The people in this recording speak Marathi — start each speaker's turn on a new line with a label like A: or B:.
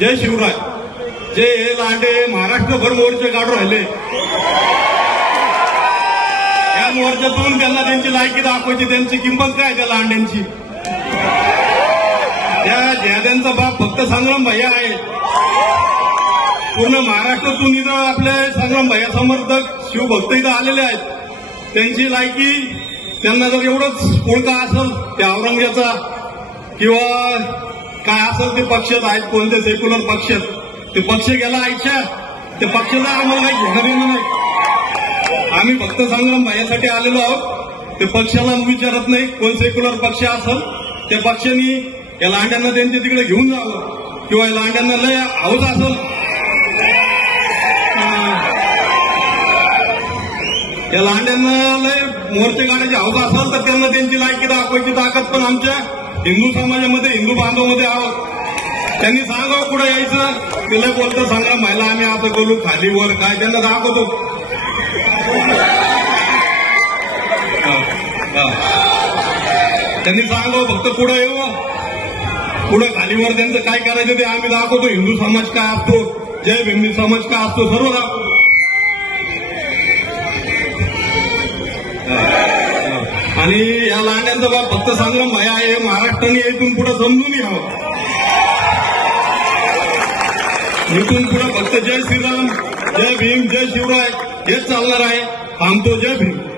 A: जय शिवराय. जे हे लांडे महाराष्ट्रभर मोर्चे काढून राहिले. या मोर्चातून त्यांना त्यांची लायकी दाखवायची त्यांची किंमत काय त्या लांड्यांची त्या ज्याद्यांचा बाप फक्त संग्राम भैया आहे पूर्ण महाराष्ट्रातून इथं आपले संग्राम भैया समर्थक शिवभक्त इथं आलेले आहेत. त्यांची लायकी त्यांना जर एवढंच पुळका असेल त्या औरंगजेबचा किंवा काय असेल ते पक्ष आहेत कोणते सेक्युलर पक्षात ते पक्ष गेला आयुष्यात ते पक्षाला आम्हाला काही घेणं देणं नाही. आम्ही फक्त संग्राम भाईसाठी आलेलो आहोत. ते पक्षाला विचारत नाही कोण सेक्युलर पक्ष असेल त्या पक्षाने या लांड्यांना त्यांच्या तिकडे घेऊन जावं. किंवा या लांड्यांना लय हौस असेल. या लांड्यांना लय मोर्चे काढायची हौस असेल तर त्यांना त्यांची लायकी दाखवायची ताकद पण आमच्या. हिंदू समाजामध्ये हिंदू बांधवमध्ये आहोत. त्यांनी सांगावं कुठं यायचं? तिला बोलतं सांगा महिला आम्ही आता करू खाली वर. काय? त्यांना दाखवतो. त्यांनी सांगावं फक्त पुढं येऊ हो. पुढं खालीवर त्यांचं काय करायचं ते आम्ही दाखवतो. हिंदू समाज काय असतो? जय भीम समाज काय असतो? सर्व दाखवतो. आणि या लांड्यांचा बाप फक्त संग्राम भाई आहे महाराष्ट्राने इथून पुढे समजून घ्यावं. इथून पुढे फक्त जय श्रीराम जय भीम जय शिवराय हेच चालणार आहे. थांबतो जय भीम.